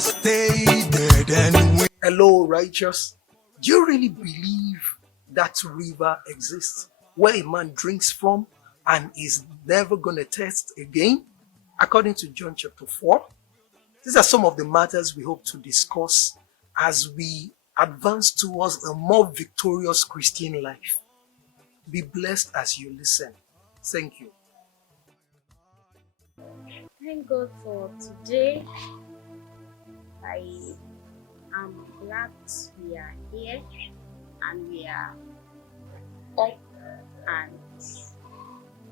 stay dead anyway. Hello, righteous. Do you really believe that river exists where a man drinks from and is never gonna test again? According to John chapter 4, these are some of the matters we hope to discuss as we advance towards a more victorious Christian life. Be blessed as you listen. Thank you. Thank God for today. I am glad we are here and we are up and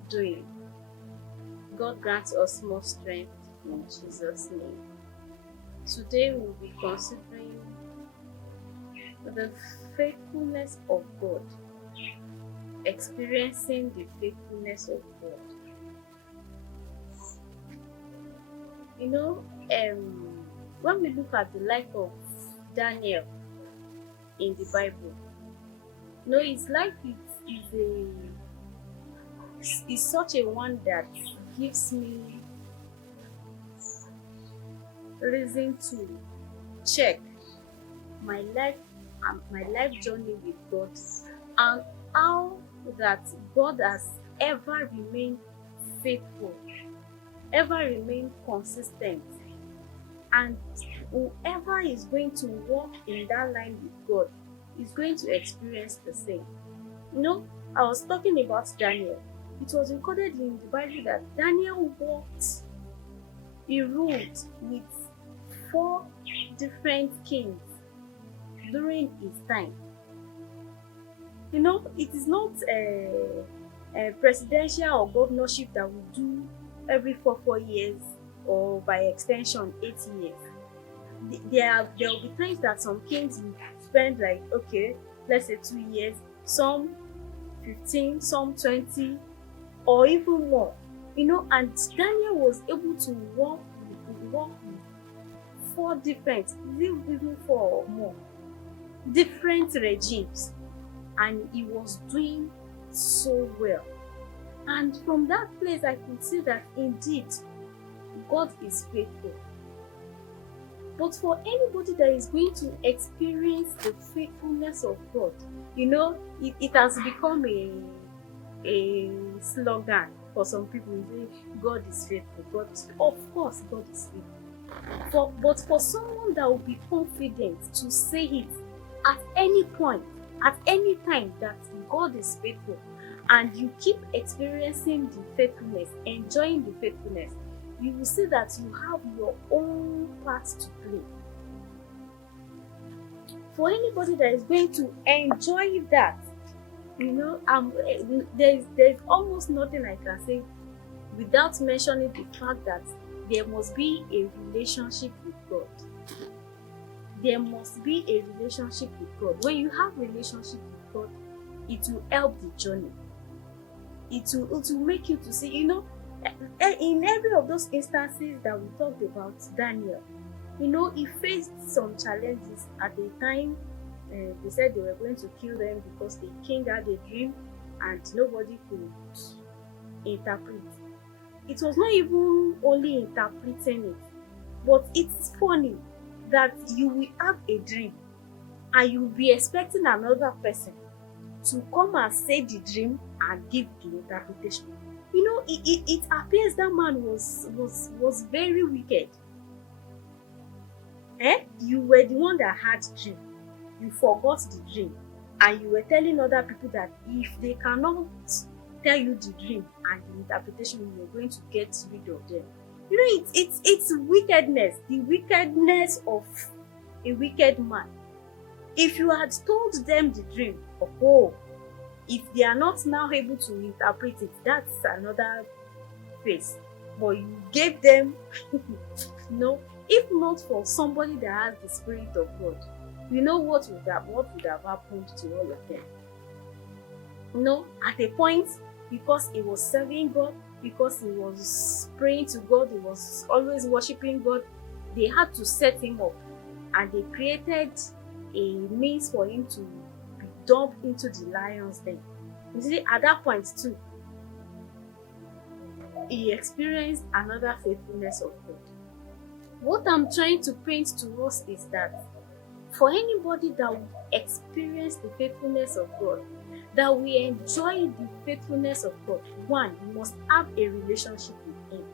doing. God grants us more strength in Jesus' name. Today we'll be considering the faithfulness of God, experiencing the faithfulness of God. You know, when we look at the life of Daniel in the Bible, his life is such a one that gives me reason to check my life and my life journey with God, and how that God has ever remained faithful, ever remained consistent, and whoever is going to walk in that line with God is going to experience the same. I was talking about Daniel. It was recorded in the Bible that Daniel he ruled with 4 different kings during his time. It is not a presidential or governorship that we do every 4 years, or by extension 8 years. There will be times that some kings will spend let's say 2 years, some 15, some 20, or even more. And Daniel was able to walk with 4 different, even 4 or more different regimes, and he was doing so well. And from that place I could see that indeed God is faithful. But for anybody that is going to experience the faithfulness of God, it has become a slogan for some people. They say God is faithful. Of course God is faithful. But for someone that will be confident to say it at any point, at any time, that God is faithful, and you keep experiencing the faithfulness, enjoying the faithfulness, you will see that you have your own part to play. For anybody that is going to enjoy that, there's almost nothing I can say without mentioning the fact that there must be a relationship with God. There must be a relationship with God. When you have a relationship with God, it will help the journey. It will make you to see, in every of those instances that we talked about Daniel, he faced some challenges at the time. They said they were going to kill them because the king had a dream and nobody could interpret. It was not even only interpreting it, but it's funny that you will have a dream and you will be expecting another person to come and say the dream and give the interpretation. It appears that man was very wicked. You were the one that had the dream. You forgot the dream, and you were telling other people that if they cannot tell you the dream and the interpretation, you are going to get rid of them. It's wickedness, the wickedness of a wicked man. If you had told them the dream, if they are not now able to interpret it, that's another phase. But you gave them, if not for somebody that has the Spirit of God, what would have happened to all of them? At a point, because he was serving God, because he was praying to God, he was always worshiping God, they had to set him up, and they created a means for him to be dumped into the lion's den. You see, at that point too, he experienced another faithfulness of God. What I'm trying to paint to us is that for anybody that will experience the faithfulness of God, that will enjoy the faithfulness of God, one, you must have a relationship with Him.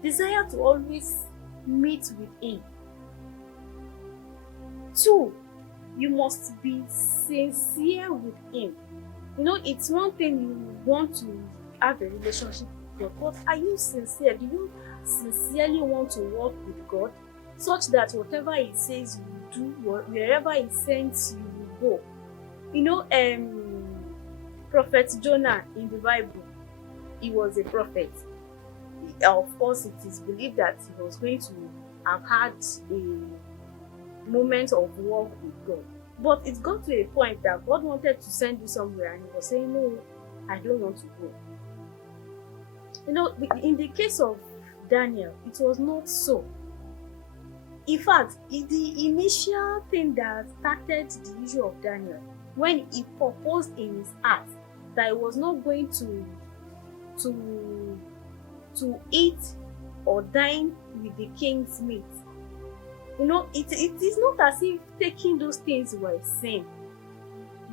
Desire to always meet with Him. Two, you must be sincere with Him. You know, it's one thing you want to have a relationship with God, but are you sincere? Do you sincerely want to walk with God such that whatever He says you do, wherever He sends you will go? You know, Prophet Jonah in the Bible, he was a prophet. Of course, it is believed that he was going to have had a moment of walk with God. But it got to a point that God wanted to send you somewhere and he was saying, no, I don't want to go. You know, in the case of Daniel, it was not so. In fact, the initial thing that started the issue of Daniel, when he proposed in his heart that he was not going to eat or dine with the king's meat. You know, it is not as if taking those things were sin,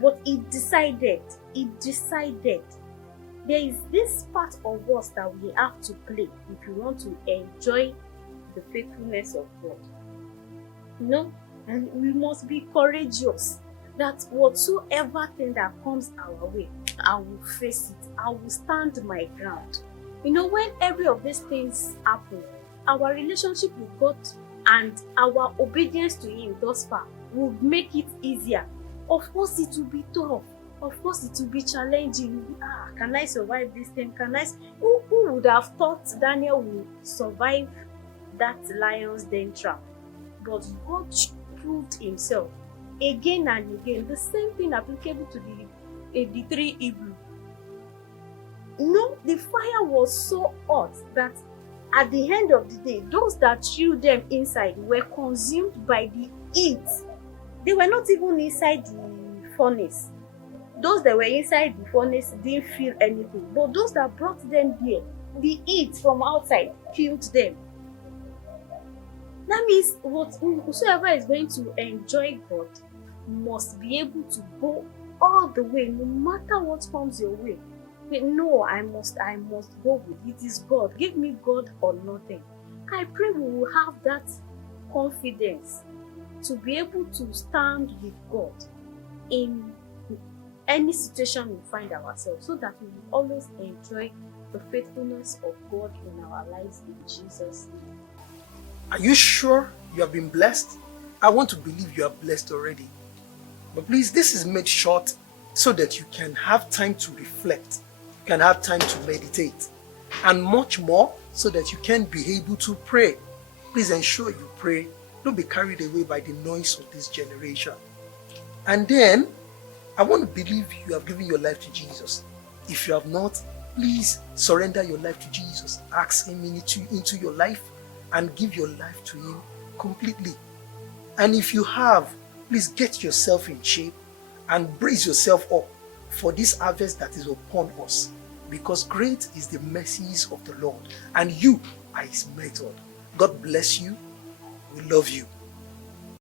but he decided. There is this part of us that we have to play if we want to enjoy the faithfulness of God. You know, and we must be courageous that whatsoever thing that comes our way, I will face it. I will stand my ground. You know, when every of these things happen, our relationship with God and our obedience to Him thus far will make it easier. Of course, it will be tough. Of course, it will be challenging. Can I survive this thing? Who would have thought Daniel would survive that lion's den trap? But God proved Himself again and again. The same thing applicable to the three Hebrews. No, the fire was so hot that at the end of the day, those that threw them inside were consumed by the heat. They were not even inside the furnace. Those that were inside the furnace didn't feel anything. But those that brought them there, the heat from outside killed them. That means whosoever is going to enjoy God must be able to go all the way, no matter what comes your way. But no, I must go with it. It is God. Give me God or nothing. I pray we will have that confidence to be able to stand with God in any situation we find ourselves, so that we will always enjoy the faithfulness of God in our lives in Jesus' name. Are you sure you have been blessed? I want to believe you are blessed already. But please, this is made short so that you can have time to reflect, you can have time to meditate, and much more so that you can be able to pray. Please ensure you pray. Don't be carried away by the noise of this generation. And then, I want to believe you have given your life to Jesus. If you have not, please surrender your life to Jesus. Ask Him into your life and give your life to Him completely. And if you have, please get yourself in shape and brace yourself up for this harvest that is upon us, because great is the mercies of the Lord and you are His method. God bless you. We love you.